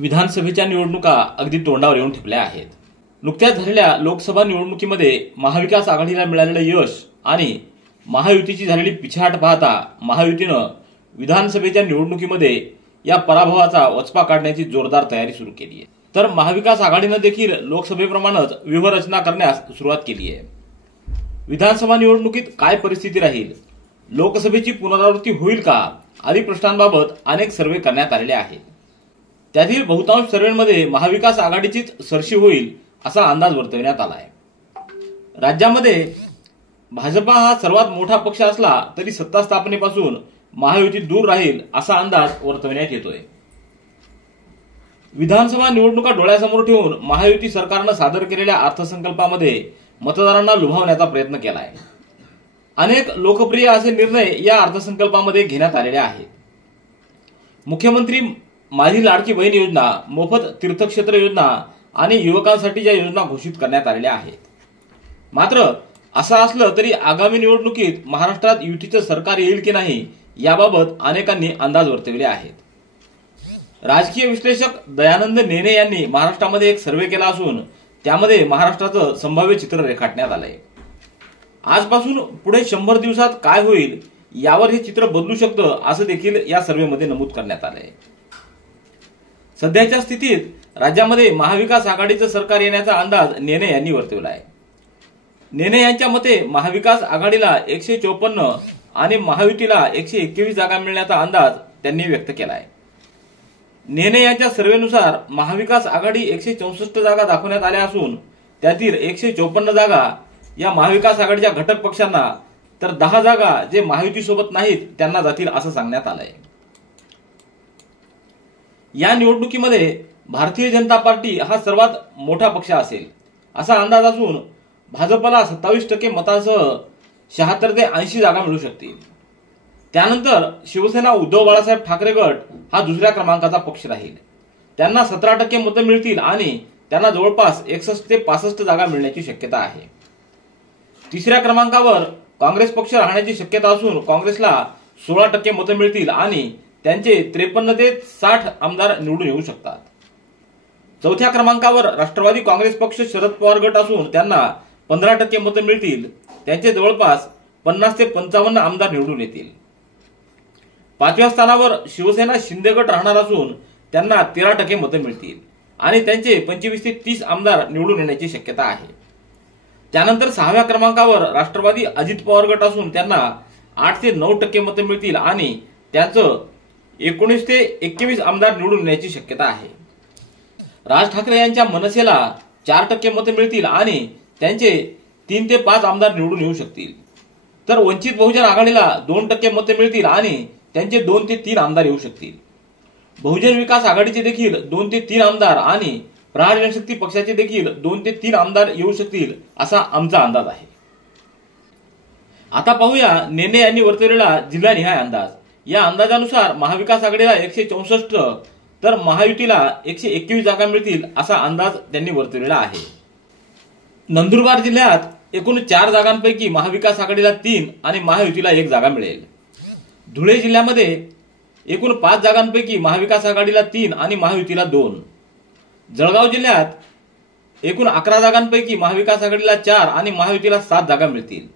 विधानसभेच्या निवडणुका अगदी तोंडावर येऊन ठेपल्या आहेत। नुकत्याच झालेल्या लोकसभा निवडणुकीमध्ये महाविकास आघाडीला मिळालेलं यश आणि महायुतीची झालेली पिछाट पाहता महायुतीनं विधानसभेच्या निवडणुकीमध्ये या पराभवाचा वचपा काढण्याची जोरदार तयारी सुरू केली आहे। तर महाविकास आघाडीनं देखील लोकसभेप्रमाणेच व्यूहरचना करण्यास सुरुवात केली आहे। विधानसभा निवडणुकीत काय परिस्थिती राहील, लोकसभेची पुनरावृत्ती होईल का आदी प्रश्नांबाबत अनेक सर्वे करण्यात आलेले आहेत। त्यातील बहुतांश सर्वेमध्ये महाविकास आघाडीचीच सरशी होईल असा अंदाज वर्तविण्यात आला आहे। राज्यामध्ये भाजपा हा सर्वात मोठा पक्ष असला तरी सत्ता स्थापनेपासून महायुती दूर राहील असा अंदाज वर्तविण्यात येतोय। विधानसभा निवडणुका डोळ्यासमोर ठेवून महायुती सरकारनं सादर केलेल्या अर्थसंकल्पामध्ये मतदारांना लुभावण्याचा प्रयत्न केला आहे। अनेक लोकप्रिय असे निर्णय या अर्थसंकल्पामध्ये घेण्यात आलेले आहेत। मुख्यमंत्री माझी लाडकी बहीण योजना, मोफत तीर्थक्षेत्र योजना आणि युवकांसाठीच्या योजना घोषित करण्यात आलेल्या आहेत। मात्र असं असलं तरी आगामी निवडणुकीत महाराष्ट्रात युतीचं सरकार येईल की नाही याबाबत अनेकांनी अंदाज वर्तविले आहेत। राजकीय विश्लेषक दयानंद नेने यांनी महाराष्ट्रामध्ये एक सर्वे केला असून त्यामध्ये महाराष्ट्राचं संभाव्य चित्र रेखाटण्यात आलंय। आजपासून पुढे 100 दिवसात काय होईल यावर हे चित्र बदलू शकतं असं देखील या सर्वेमध्ये नमूद करण्यात आलंय। सध्याच्या स्थितीत राज्यामध्ये महाविकास आघाडीचं सरकार येण्याचा अंदाज नेने यांनी वर्तवला आहे। नेने यांच्या मते महाविकास आघाडीला 154 आणि महायुतीला 121 जागा मिळण्याचा अंदाज त्यांनी व्यक्त केला आहे। नेने यांच्या सर्वेनुसार महाविकास आघाडी 164 जागा दाखवण्यात आल्या असून त्यातील 154 जागा या महाविकास आघाडीच्या घटक पक्षांना तर 10 जागा जे महायुतीसोबत नाहीत त्यांना जातील असं सांगण्यात आलंय। या निवडणुकीमध्ये भारतीय जनता पार्टी हा सर्वात मोठा पक्ष असेल असा अंदाज असून भाजपला 27% मतांसह 76 ते 80 जागा मिळू शकतील। त्यानंतर शिवसेना उद्धव बाळासाहेब ठाकरे गट हा दुसऱ्या क्रमांकाचा पक्ष राहील। त्यांना 17% मतं मिळतील आणि त्यांना जवळपास 61 ते 65 जागा मिळण्याची शक्यता आहे। तिसऱ्या क्रमांकावर काँग्रेस पक्ष राहण्याची शक्यता असून काँग्रेसला 16% मतं मिळतील आणि त्यांचे 53 ते 60 आमदार निवडून येऊ शकतात। चौथ्या क्रमांकावर राष्ट्रवादी काँग्रेस पक्ष शरद पवार गट असून त्यांना 15% मतं मिळतील, त्यांचे जवळपास 50 ते 55 आमदार निवडून येतील। पाचव्या स्थानावर शिवसेना शिंदे गट राहणार असून त्यांना 13% मतं मिळतील आणि त्यांचे 25 ते 30 आमदार निवडून येण्याची शक्यता आहे। त्यानंतर 6व्या क्रमांकावर राष्ट्रवादी अजित पवार गट असून त्यांना 8 ते 9% मतं मिळतील आणि त्यांचं 19 ते 21 आमदार निवडून येण्याची शक्यता आहे। राज ठाकरे यांच्या मनसेला 4% मतं मिळतील आणि त्यांचे 3 ते 5 आमदार निवडून येऊ शकतील। तर वंचित बहुजन आघाडीला 2% मतं मिळतील आणि त्यांचे 2 ते 3 आमदार येऊ शकतील। बहुजन विकास आघाडीचे देखील 2 ते 3 आमदार आणि प्रहार जनशक्ती पक्षाचे देखील 2 ते 3 आमदार येऊ शकतील असा आमचा अंदाज आहे। आता पाहूया नेने यांनी वर्तवलेला जिल्हानिहाय अंदाज। या अंदाजानुसार महाविकास आघाडीला 164 तर महायुतीला 121 जागा मिळतील असा अंदाज त्यांनी वर्तवलेला आहे। नंदुरबार जिल्ह्यात एकूण 4 जागांपैकी महाविकास आघाडीला 3 आणि महायुतीला 1 जागा मिळेल। धुळे जिल्ह्यामध्ये एकूण 5 जागांपैकी महाविकास आघाडीला 3 आणि महायुतीला 2। जळगाव जिल्ह्यात एकूण 11 जागांपैकी महाविकास आघाडीला 4 आणि महायुतीला 7 जागा मिळतील।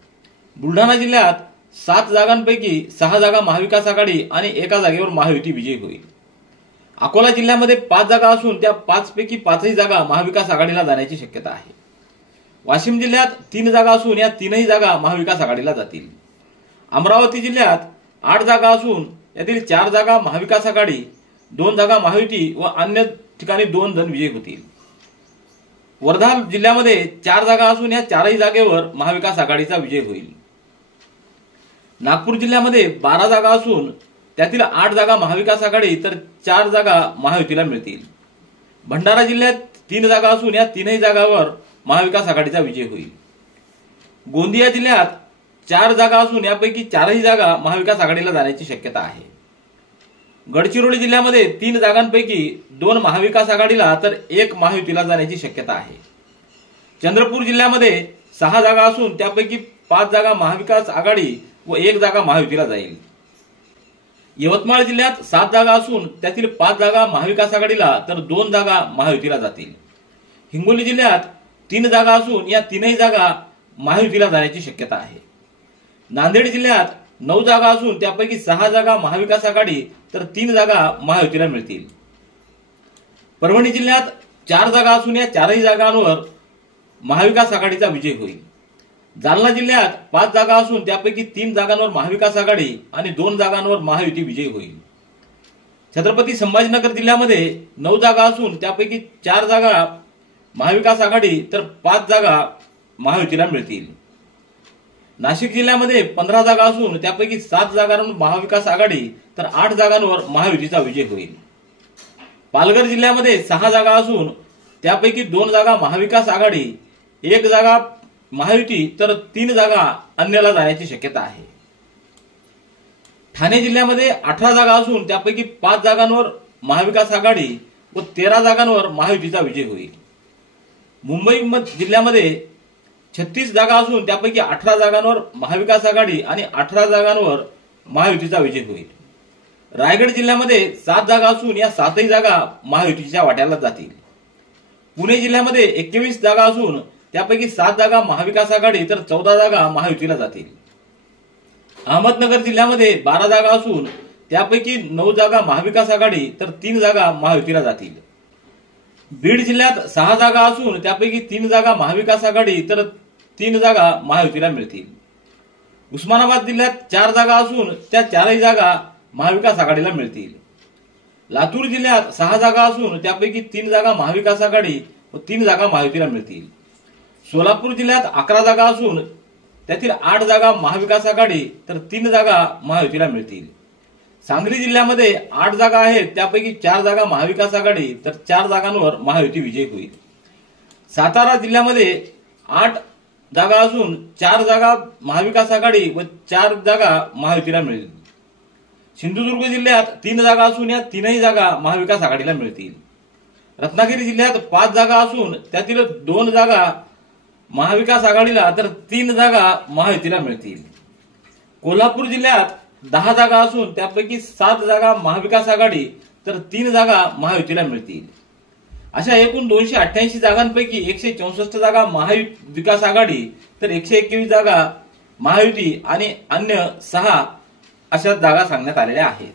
बुलढाणा जिल्ह्यात 7 जागांपैकी 6 जागा महाविकास आघाडी आणि 1 जागेवर महायुती विजयी होईल। अकोला जिल्ह्यामध्ये 5 जागा असून त्या 5 पैकी 5ही जागा महाविकास आघाडीला जाण्याची शक्यता आहे। वाशिम जिल्ह्यात 3 जागा असून या 3ही जागा महाविकास आघाडीला जातील। अमरावती जिल्ह्यात 8 जागा असून यातील 4 जागा महाविकास आघाडी, 2 जागा महायुती व अन्य ठिकाणी 2 जण विजयी होतील। वर्धा जिल्ह्यामध्ये 4 जागा असून या 4ही जागेवर महाविकास आघाडीचा विजय होईल। नागपूर जिल्ह्यामध्ये 12 जागा असून त्यातील 8 जागा महाविकास आघाडी तर 4 जागा महायुतीला मिळतील। भंडारा जिल्ह्यात 3 जागा असून या 3ही जागांवर महाविकास आघाडीचा विजय होईल। गोंदिया जिल्ह्यात 4 जागा असून यापैकी 4ही जागा महाविकास आघाडीला जाण्याची शक्यता आहे। गडचिरोली जिल्ह्यामध्ये 3 जागांपैकी 2 महाविकास आघाडीला तर 1 महायुतीला जाण्याची शक्यता आहे। चंद्रपूर जिल्ह्यामध्ये 6 जागा असून त्यापैकी 5 जागा महाविकास आघाडी व 1 जागा महायुतीला जाईल। यवतमाळ जिल्ह्यात 7 जागा असून त्यातील 5 जागा महाविकास आघाडीला तर 2 जागा महायुतीला जातील. हिंगोली जिल्ह्यात 3 जागा असून या 3ही जागा महायुतीला जाण्याची शक्यता आहे. नांदेड जिल्ह्यात 9 जागा असून त्यापैकी 6 जागा महाविकास आघाडी तर 3 जागा महायुतीला मिळतील. परभणी जिल्ह्यात 4 जागा असून या 4ही जागांवर महाविकास आघाडीचा विजय होईल. जालना जिल्ह्यात 5 जागा असून त्यापैकी 3 जागांवर महाविकास आघाडी आणि 2 जागांवर महायुती विजयी होईल. छत्रपती संभाजीनगर जिल्ह्यामध्ये 9 जागा असून त्यापैकी 4 जागा महाविकास आघाडी तर 5 जागा महायुतीला मिळतील. नाशिक जिल्ह्यामध्ये 15 जागा असून त्यापैकी 7 जागांवर महाविकास आघाडी तर 8 जागांवर महायुतीचा विजय होईल. पालघर जिल्ह्यामध्ये 6 जागा असून त्यापैकी 2 जागा महाविकास आघाडी, 1 जागा महायुती तर 3 जागा अन्यला जाण्याची शक्यता आहे. ठाणे जिल्ह्यामध्ये 18 जागा असून त्यापैकी 5 जागांवर महाविकास आघाडी व 13 जागांवर महायुतीचा विजय होईल. मुंबई जिल्ह्यामध्ये 36 जागा असून त्यापैकी 18 जागांवर महाविकास आघाडी आणि 18 जागांवर महायुतीचा विजय होईल. रायगड जिल्ह्यामध्ये 7 जागा असून या 7ही जागा महायुतीच्या वाट्याला जातील. पुणे जिल्ह्यामध्ये 21 जागा असून त्यापैकी 7 जागा महाविकास आघाडी तर 14 जागा महायुतीला जातील. अहमदनगर जिल्ह्यामध्ये 12 जागा असून त्यापैकी 9 जागा महाविकास आघाडी तर 3 जागा महायुतीला जातील. बीड जिल्ह्यात 6 जागा असून त्यापैकी 3 जागा महाविकास आघाडी तर 3 जागा महायुतीला मिळतील. उस्मानाबाद जिल्ह्यात 4 जागा असून त्या 4ही जागा महाविकास आघाडीला मिळतील. लातूर जिल्ह्यात 6 जागा असून त्यापैकी 3 जागा महाविकास आघाडी व 3 जागा महायुतीला मिळतील. सोलापूर जिल्ह्यात 11 जागा असून त्यातील 8 जागा महाविकास आघाडी तर 3 जागा महायुतीला मिळतील. सांगली जिल्ह्यामध्ये 8 जागा आहेत त्यापैकी 4 जागा महाविकास आघाडी तर 4 जागांवर महायुती विजयी होईल. सातारा जिल्ह्यामध्ये 8 जागा असून 4 जागा महाविकास आघाडी व 4 जागा महायुतीला मिळतील. सिंधुदुर्ग जिल्ह्यात 3 जागा असून या 3ही जागा महाविकास आघाडीला मिळतील. रत्नागिरी जिल्ह्यात 5 जागा असून त्यातील 2 जागा महाविकास आघाडीला तर 3 जागा महायुतीला मिळतील. कोल्हापूर जिल्ह्यात 10 जागा असून त्यापैकी 7 जागा महाविकास आघाडी तर 3 जागा महायुतीला मिळतील. अशा एकूण 288 जागांपैकी 164 जागा महाविकास आघाडी तर 121 जागा महायुती आणि अन्य 6 अशा जागा सांगण्यात आलेल्या आहेत.